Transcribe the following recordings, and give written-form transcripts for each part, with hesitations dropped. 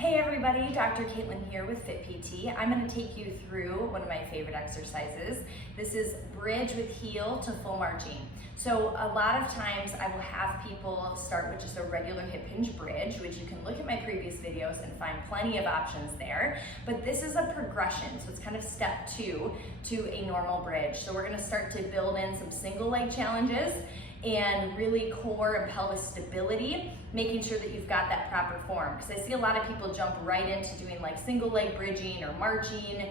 Hey everybody, Dr. Kaitlin here with Fit PT. I'm going to take you through one of my favorite exercises. This is bridge with heel to full marching. So a lot of times I will have people start with just a regular hip hinge bridge, which you can look at my previous videos and find plenty of options there. But this is a progression, so it's kind of step 2 to a normal bridge. So we're going to start to build in some single leg challenges and really core and pelvis stability, making sure that you've got that proper form. Because I see a lot of people jump right into doing like single leg bridging or marching,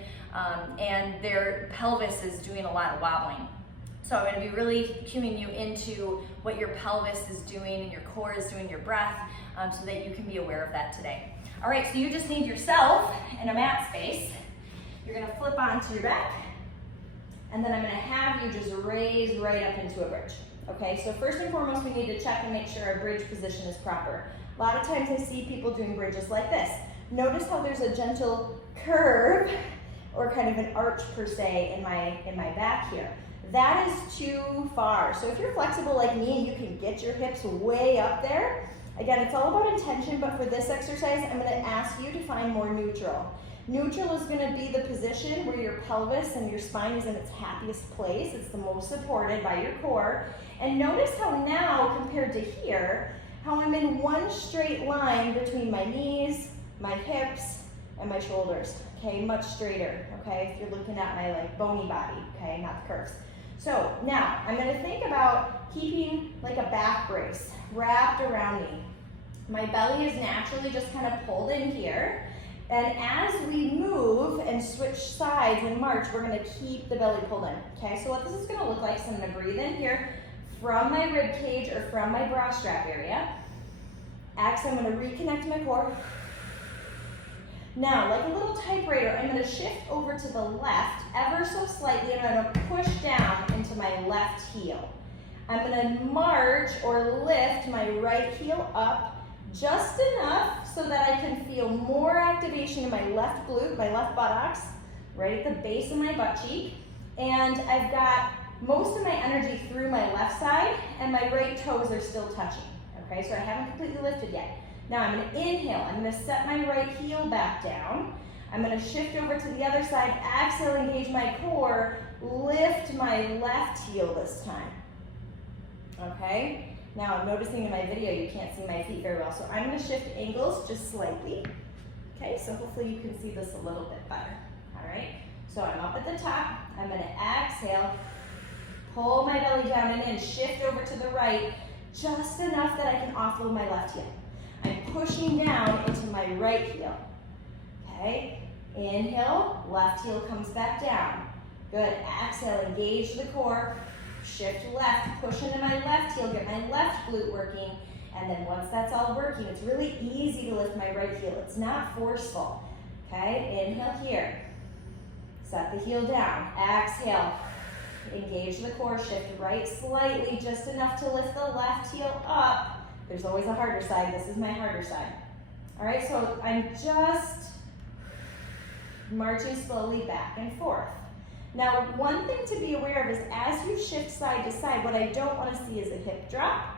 and their pelvis is doing a lot of wobbling. So I'm going to be really cueing you into what your pelvis is doing and your core is doing, your breath, so that you can be aware of that today. All right, so you just need yourself in a mat space. You're going to flip onto your back, and then I'm going to have you just raise right up into a bridge. Okay, so first and foremost, we need to check and make sure our bridge position is proper. A lot of times I see people doing bridges like this. Notice how there's a gentle curve or kind of an arch per se in my back here. That is too far. So if you're flexible like me and you can get your hips way up there, again, it's all about intention, but for this exercise, I'm gonna ask you to find more neutral. Neutral is going to be the position where your pelvis and your spine is in its happiest place. It's the most supported by your core. And notice how now, compared to here, how I'm in one straight line between my knees, my hips, and my shoulders. Okay, much straighter, okay, if you're looking at my like bony body, okay, not the curves. So now, I'm going to think about keeping like a back brace wrapped around me. My belly is naturally just kind of pulled in here. And as we move and switch sides and march, we're going to keep the belly pulled in. Okay, so what this is going to look like, so I'm going to breathe in here from my rib cage or from my bra strap area. Exhale, I'm going to reconnect my core. Now, like a little typewriter, I'm going to shift over to the left ever so slightly, and I'm going to push down into my left heel. I'm going to march or lift my right heel up just enough so that I can feel more activation in my left glute, my left buttocks, right at the base of my butt cheek. And I've got most of my energy through my left side, and my right toes are still touching. Okay, so I haven't completely lifted yet. Now I'm going to inhale. I'm going to set my right heel back down. I'm going to shift over to the other side. Exhale, engage my core. Lift my left heel this time. Okay? Now I'm noticing in my video you can't see my feet very well, so I'm going to shift angles just slightly. Okay, so hopefully you can see this a little bit better. All right, so I'm up at the top. I'm going to exhale, pull my belly down and in, shift over to the right, just enough that I can offload my left heel. I'm pushing down into my right heel. Okay, inhale, left heel comes back down. Good, exhale, engage the core. Shift left, push into my left heel, get my left glute working, and then once that's all working, it's really easy to lift my right heel. It's not forceful. Okay, inhale here. Set the heel down. Exhale. Engage the core, shift right slightly, just enough to lift the left heel up. There's always a harder side. This is my harder side. All right, so I'm just marching slowly back and forth. Now, one thing to be aware of is as you shift side to side, what I don't want to see is a hip drop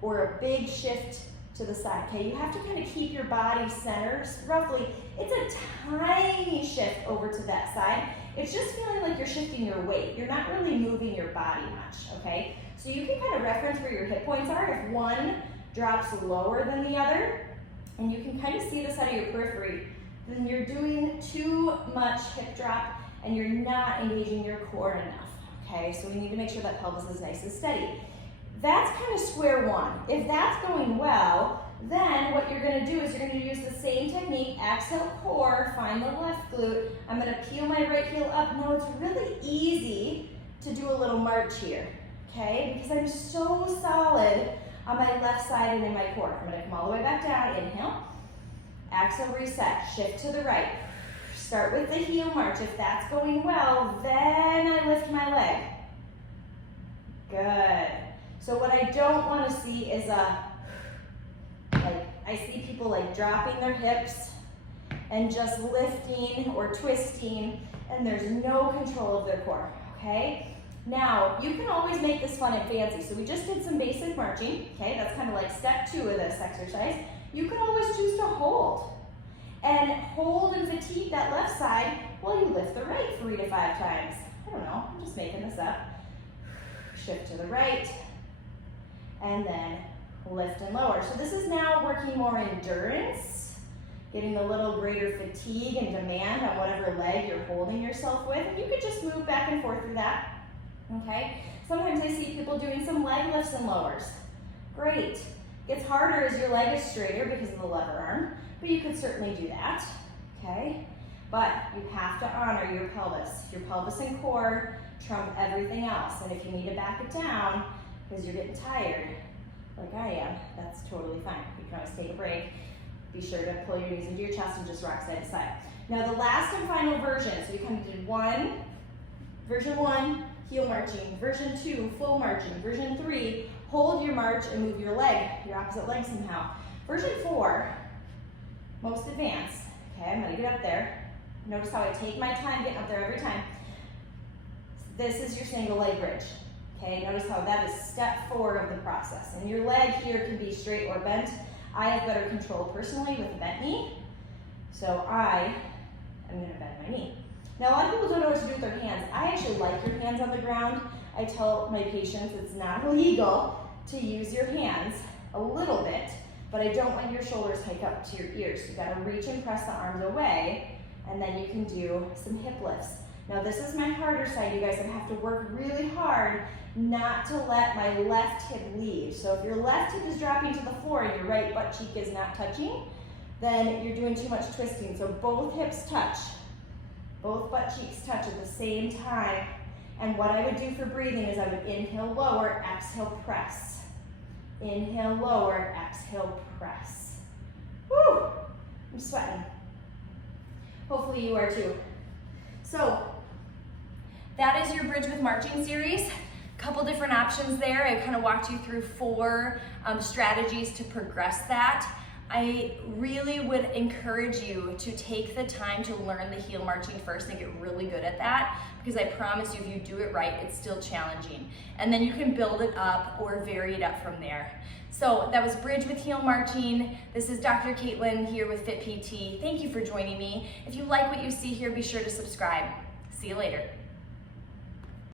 or a big shift to the side, okay? You have to kind of keep your body centered roughly. It's a tiny shift over to that side. It's just feeling like you're shifting your weight. You're not really moving your body much, okay? So you can kind of reference where your hip points are. If one drops lower than the other, and you can kind of see this out of your periphery, then you're doing too much hip drop and you're not engaging your core enough, okay? So we need to make sure that pelvis is nice and steady. That's kind of square one. If that's going well, then what you're gonna do is you're gonna use the same technique, exhale core, find the left glute. I'm gonna peel my right heel up. Now it's really easy to do a little march here, okay? Because I'm so solid on my left side and in my core. I'm gonna come all the way back down, inhale. Exhale, reset, shift to the right. Start with the heel march. If that's going well, then I lift my leg. Good. So what I don't want to see is I see people like dropping their hips and just lifting or twisting, and there's no control of their core, okay? Now, you can always make this fun and fancy. So we just did some basic marching, okay? That's kind of like step 2 of this exercise. You can always choose to hold. then hold and fatigue that left side while you lift the right 3 to 5 times. I don't know, I'm just making this up. Shift to the right, and then lift and lower. So this is now working more endurance, getting a little greater fatigue and demand on whatever leg you're holding yourself with. And you could just move back and forth through that, okay? Sometimes I see people doing some leg lifts and lowers. Great. Gets harder as your leg is straighter because of the lever arm, but you could certainly do that, okay? But you have to honor your pelvis. Your pelvis and core trump everything else. And if you need to back it down because you're getting tired, like I am, that's totally fine. You can always take a break. Be sure to pull your knees into your chest and just rock side to side. Now the last and final version, so we kind of did version 1, heel marching, version 2, full marching, version 3, hold your march and move your leg, your opposite leg somehow. Version 4, most advanced. Okay, I'm gonna get up there. Notice how I take my time getting up there every time. This is your single leg bridge. Okay, notice how that is step 4 of the process. And your leg here can be straight or bent. I have better control personally with a bent knee. So I am gonna bend my knee. Now a lot of people don't know what to do with their hands. I actually like your hands on the ground. I tell my patients it's not illegal to use your hands a little bit, but I don't want your shoulders hike up to your ears. You gotta reach and press the arms away, and then you can do some hip lifts. Now this is my harder side, you guys. I have to work really hard not to let my left hip leave. So if your left hip is dropping to the floor and your right butt cheek is not touching, then you're doing too much twisting. So both hips touch, both butt cheeks touch at the same time. And what I would do for breathing is I would inhale, lower, exhale, press. Inhale, lower, exhale, press. Woo! I'm sweating. Hopefully you are too. So that is your Bridge with Marching series. Couple different options there. I kind of walked you through 4 strategies to progress that. I really would encourage you to take the time to learn the heel marching first and get really good at that, because I promise you, if you do it right, it's still challenging. And then you can build it up or vary it up from there. So that was Bridge with Heel Marching. This is Dr. Kaitlin here with Fit PT. Thank you for joining me. If you like what you see here, be sure to subscribe. See you later.